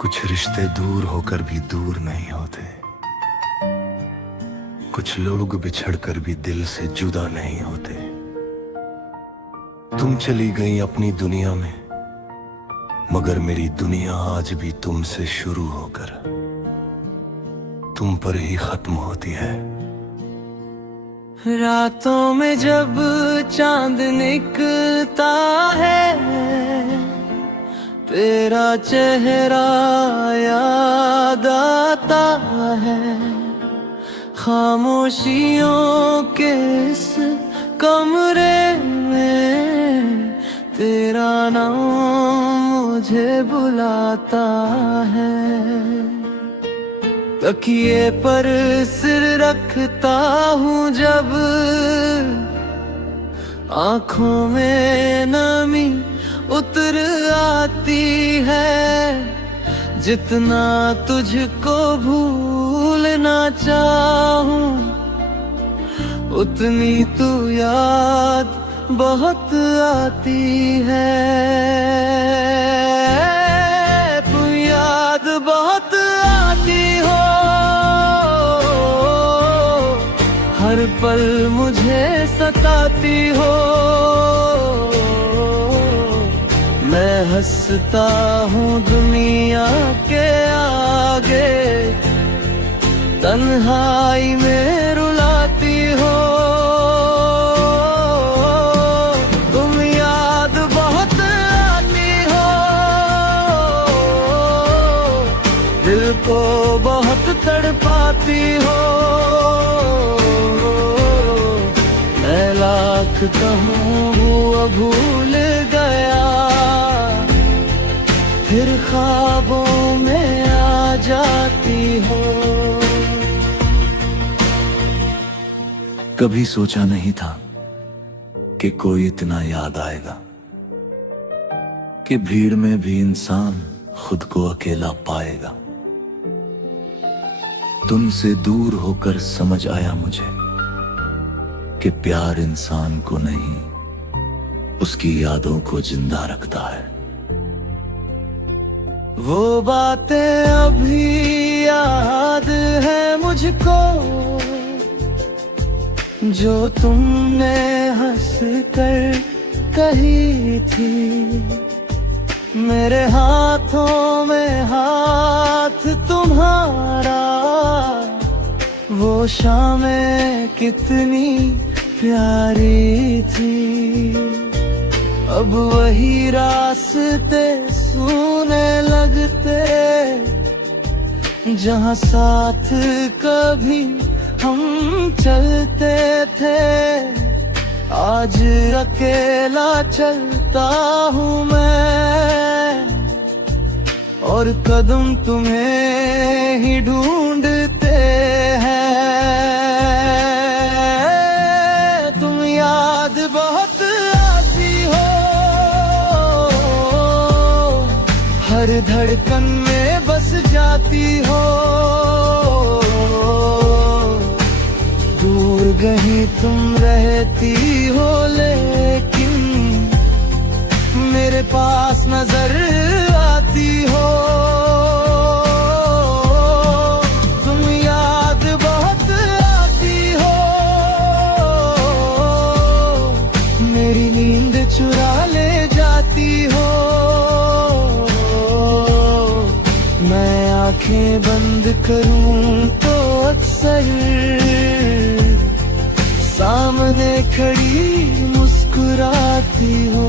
कुछ रिश्ते दूर होकर भी दूर नहीं होते, कुछ लोग बिछड़कर भी दिल से जुदा नहीं होते। तुम चली गई अपनी दुनिया में, मगर मेरी दुनिया आज भी तुमसे शुरू होकर तुम पर ही खत्म होती है। रातों में जब चांद निकलता है, तेरा चेहरा याद आता है। खामोशियों के इस कमरे में तेरा नाम मुझे बुलाता है। तकिए पर सिर रखता हूँ जब, आँखों में नमी उतर आती है। जितना तुझको भूलना चाहूं, उतनी तू याद बहुत आती है। तू याद बहुत आती हो, हर पल मुझे सताती हो। मैं हंसता हूँ दुनिया के आगे, तन्हाई में रुलाती हो। तुम याद बहुत आती हो, दिल को बहुत तड़पाती हो। मैं लाख कहूँ वो भूल गया, फिर ख्वाबों में आ जाती हो। कभी सोचा नहीं था कि कोई इतना याद आएगा, कि भीड़ में भी इंसान खुद को अकेला पाएगा। तुमसे दूर होकर समझ आया मुझे कि प्यार इंसान को नहीं, उसकी यादों को जिंदा रखता है। वो बातें अभी याद है मुझको, जो तुमने हंस कर कही थी। मेरे हाथों में हाथ तुम्हारा, वो शामें कितनी प्यारी थी। अब वही रास्ते सूने लगते, जहाँ साथ कभी हम चलते थे। आज अकेला चलता हूँ मैं, और कदम तुम्हें ही ढूंढते हैं। तुम याद बहुत आती हो, हर धड़कन में बस जाती हो। दूर कहीं तुम रहती हो, लेकिन मेरे पास नजर आती हो। तुम याद बहुत आती हो, मेरी नींद चुरा ले जाती हो। मैं आंखें बंद करूं तो अक्सर सामने खड़ी मुस्कुराती हो।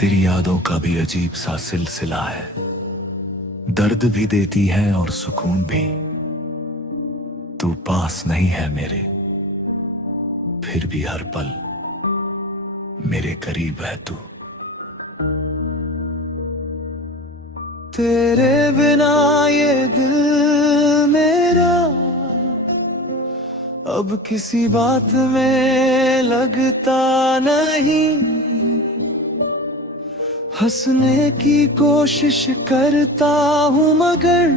तेरी यादों का भी अजीब सा सिलसिला है, दर्द भी देती है और सुकून भी। तू पास नहीं है मेरे, फिर भी हर पल मेरे करीब है तू। तेरे बिना ये दिल मेरा अब किसी बात में लगता नहीं। हंसने की कोशिश करता हूँ, मगर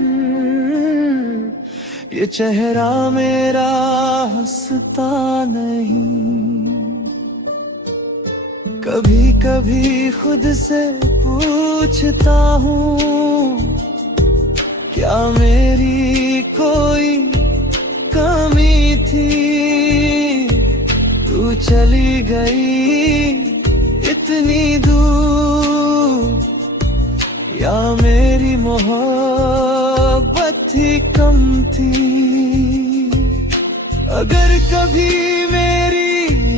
ये चेहरा मेरा हंसता नहीं। कभी कभी खुद से पूछता हूँ, क्या मेरी कोई कमी थी? तू चली गई इतनी दूर, या मेरी मोहब्बत ही कम थी? अगर कभी मेरी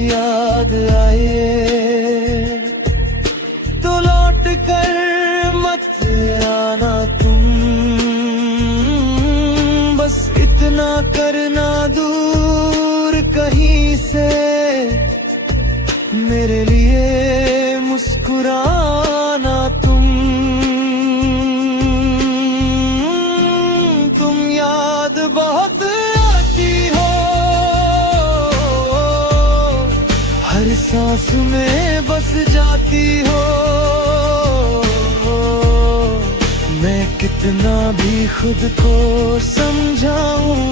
याद आए तो लौट कर मत आना तुम, बस इतना करना दूर कहीं से मेरे लिए मुस्कुराना तुम। तुम याद बहुत आती हो, हर सांस में बस जाती हो। मैं कितना भी खुद को समझाऊं,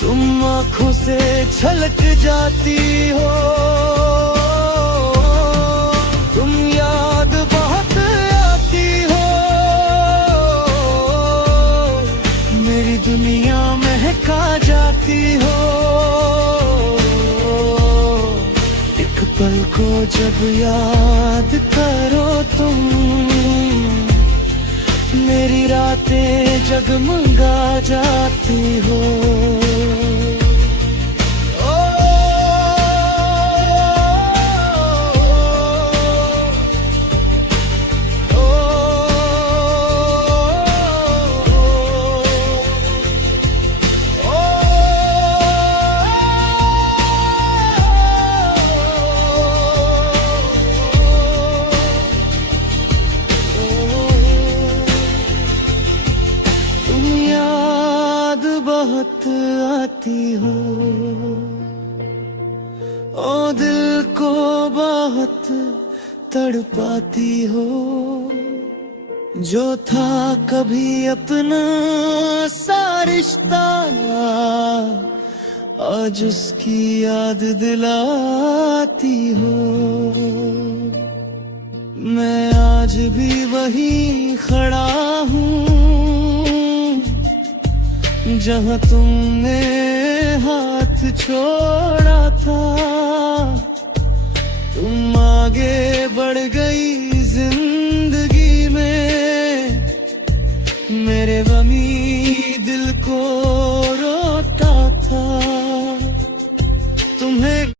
तुम आंखों से छलक जाती हो। तुम याद बहुत आती हो, मेरी दुनिया महका जाती हो। एक पल को जब याद करो तुम, मेरी रातें जगमगा जाती हो। बहुत आती हो, ओ दिल को बहुत तड़पाती हो। जो था कभी अपना सा रिश्ता, आज उसकी याद दिलाती हो। मैं आज भी वही खड़ा हूँ जहाँ तुमने हाथ छोड़ा था।